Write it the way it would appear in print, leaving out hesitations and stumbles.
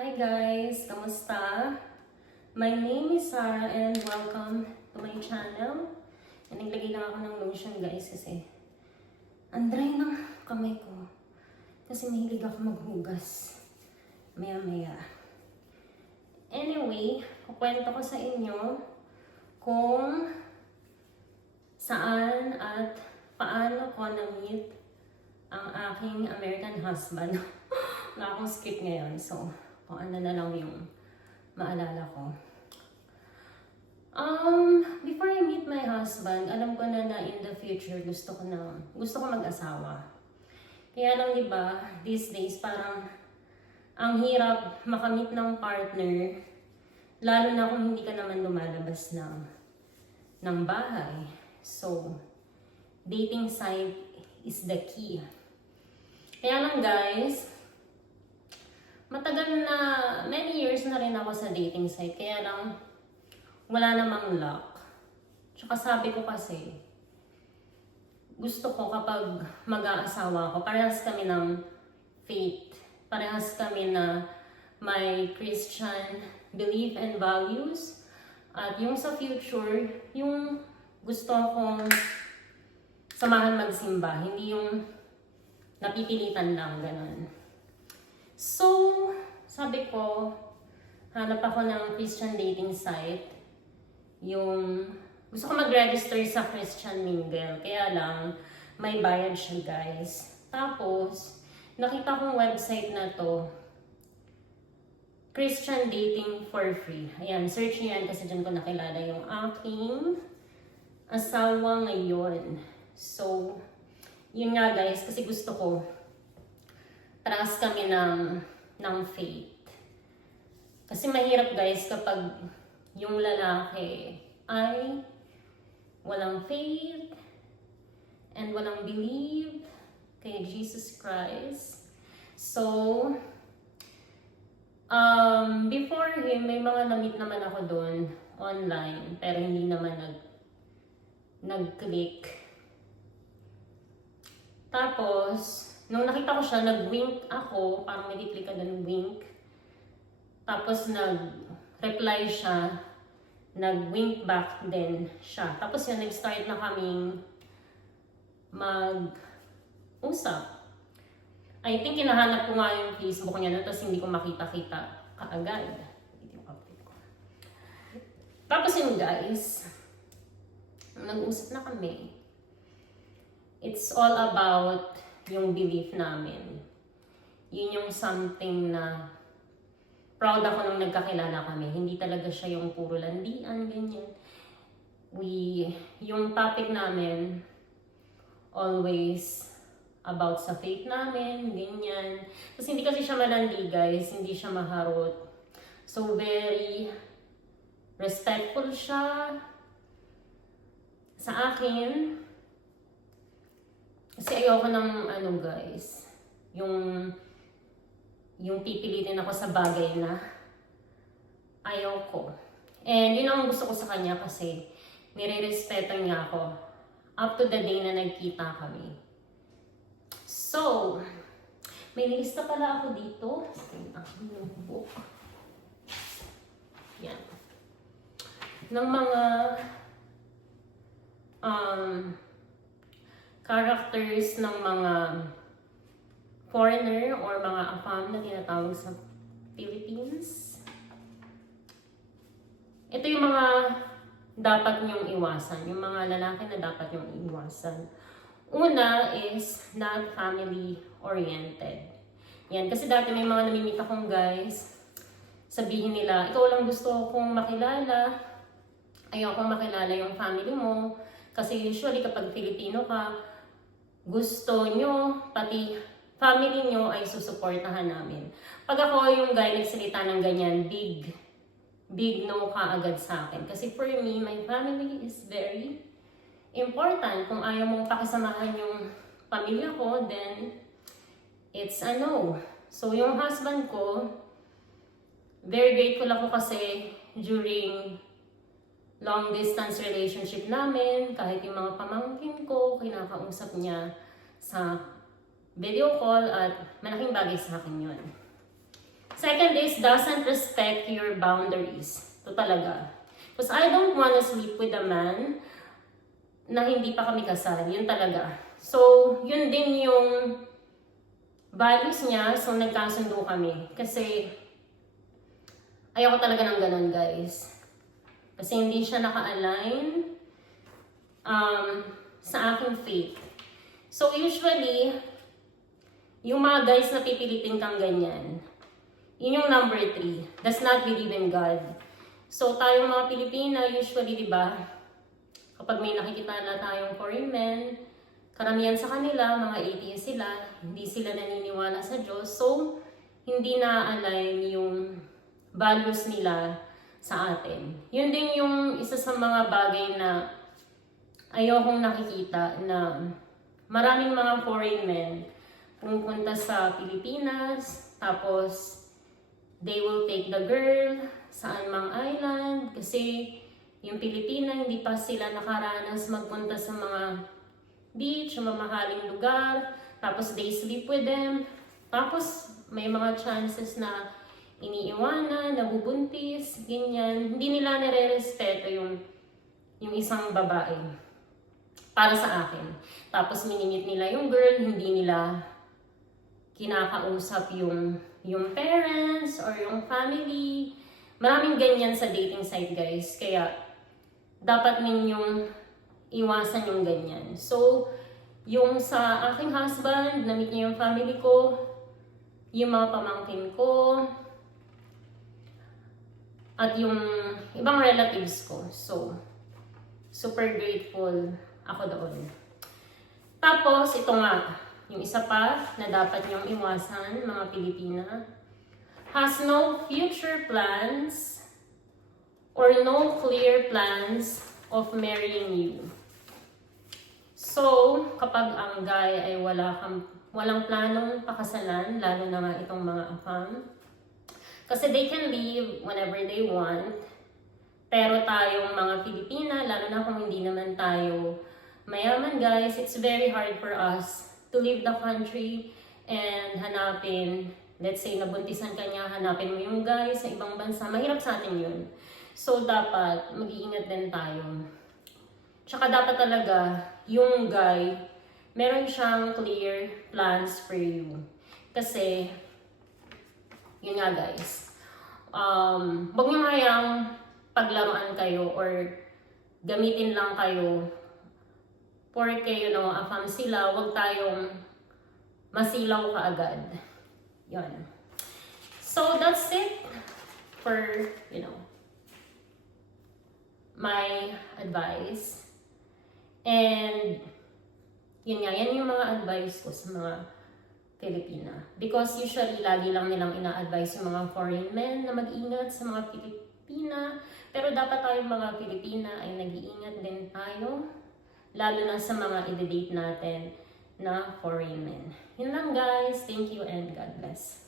Hi guys! Kamusta? My name is Sarah and welcome to my channel. And naglagay lang ako ng lotion guys kasi ang dry ng kamay ko. Kasi mahilig ako maghugas. Maya-maya. Anyway, kukwento ko sa inyo kung saan at paano ko na-meet ang aking American husband. Wala akong script ngayon, so kung ano na lang yung maalala ko. Before I meet my husband, alam ko na in the future gusto ko mag-asawa. Kaya lang 'di ba, these days parang ang hirap makamit ng partner, lalo na kung hindi ka naman lumalabas ng bahay. So, dating site is the key. Kaya lang guys, matagal na, many years na rin ako sa dating site, kaya lang wala namang luck. Tsaka sabi ko kasi, gusto ko kapag mag-aasawa ako, parehas kami ng faith, parehas kami na may Christian belief and values, at yung sa future, yung gusto kong samahan magsimba, hindi yung napipilitan lang, ganun. So, sabi ko, hanap ako ng Christian dating site. Yung, gusto ko mag-register sa Christian Mingle. Kaya lang, may bayad siya guys. Tapos, nakita kong website na to, Christian Dating for Free. Ayan, search niyo yan kasi dyan ko nakilala yung aking asawa ngayon. So, yun nga guys, kasi gusto ko taas kami ng faith. Kasi mahirap guys kapag yung lalaki ay walang faith and walang believe kay Jesus Christ. So, before him, may mga na-meet naman ako doon online, pero hindi naman nag-click. Tapos, nung nakita ko siya, nag-wink ako, parang nag-click ka doon, wink. Tapos nag-reply siya, nag-wink back din siya. Tapos yun, nag-start na kaming mag-usap. I think hinahanap ko nga yung Facebook niya na, tapos hindi ko makita-kita kaagad. Tapos yun guys, nag-usap na kami. It's all about yung belief namin. Yun yung something na proud ako nung nagkakilala kami. Hindi talaga siya yung puro landian, ganyan. Yung topic namin, always about sa faith namin, ganyan. Kasi hindi kasi siya malandi, guys. Hindi siya maharot. So, very respectful siya sa akin. Kasi ayoko ng guys, yung pipilitin ako sa bagay na ayoko. And yun ang gusto ko sa kanya kasi nire-respeto niya ako up to the day na nagkita kami. So, may nilista pala ako dito. Yung book. Yan. Ng mga characters ng mga foreigner or mga AFAM na tinatawag sa Philippines. Ito yung mga dapat nyong iwasan, yung mga lalaki na dapat nyong iwasan. Una is not family-oriented. Yan, kasi dati may mga namimita akong guys, sabihin nila, ikaw lang gusto kong makilala, ayaw kong makilala yung family mo, kasi usually kapag Filipino ka, gusto nyo, pati family nyo ay susuportahan namin. Pag ako yung guy nagsalita ng ganyan, big no ka agad sa akin. Kasi for me, my family is very important. Kung ayaw mong pakisamahan yung pamilya ko, then it's a no. So yung husband ko, very grateful ako kasi during long distance relationship namin, kahit yung mga pamangkin ko, kinakausap niya sa video call at malaking bagay sa akin yun. Second is, doesn't respect your boundaries. Ito talaga. Because I don't wanna sleep with a man na hindi pa kami kasal. Yun talaga. So, yun din yung values niya. So, nagkasundo kami. Kasi, ayoko talaga ng ganun, guys. Kasi hindi siya naka-align sa aking faith. So, usually, yung mga guys na pipilitin kang ganyan, yun yung number 3. Does not believe in God. So, tayong mga Pilipina, usually, di ba, kapag may nakikita na tayong foreign men, karamihan sa kanila, mga atheist sila, hindi sila naniniwala sa Diyos. So, hindi na-align yung values nila sa atin. Yun din yung isa sa mga bagay na ayokong nakikita na maraming mga foreign men pumunta sa Pilipinas, tapos they will take the girl sa anumang island kasi yung Pilipina hindi pa sila nakaranas magpunta sa mga beach, mamahaling lugar, tapos they sleep with them, tapos may mga chances na iniiwanan, nabubuntis, ganyan. Hindi nila nare-respeto yung isang babae para sa akin. Tapos minimit nila yung girl, hindi nila kinakausap yung parents or yung family. Maraming ganyan sa dating site, guys. Kaya, dapat ninyong iwasan yung ganyan. So, yung sa aking husband, na-meet niya yung family ko, yung mga pamangkin ko, at yung ibang relatives ko. So, super grateful ako doon. Tapos, ito nga, yung isa pa na dapat niyong iwasan, mga Pilipina, has no future plans or no clear plans of marrying you. So, kapag ang guy ay walang planong pakasalan, lalo na nga itong mga afam, kasi they can leave whenever they want, pero tayong mga Pilipina, lalo na kung hindi naman tayo mayaman, guys, it's very hard for us to leave the country and hanapin, let's say, nabuntisan ka niya, hanapin mo yung guy sa ibang bansa. Mahirap sa atin yun. So, dapat mag-iingat din tayo. Tsaka dapat talaga, yung guy, meron siyang clear plans for you. Kasi, yun nga guys, wag nyo hayang paglaruan kayo or gamitin lang kayo porque, afam sila, huwag tayong masilaw kaagad. Yun. So, that's it for, my advice. And, yun nga, yan yung mga advice ko sa mga Pilipina. Because usually, lagi lang nilang ina-advise yung mga foreign men na mag-ingat sa mga Pilipina. Pero dapat tayong mga Pilipina ay nag-iingat din tayo. Lalo na sa mga i-date natin na foreign men. Yun lang guys. Thank you and God bless.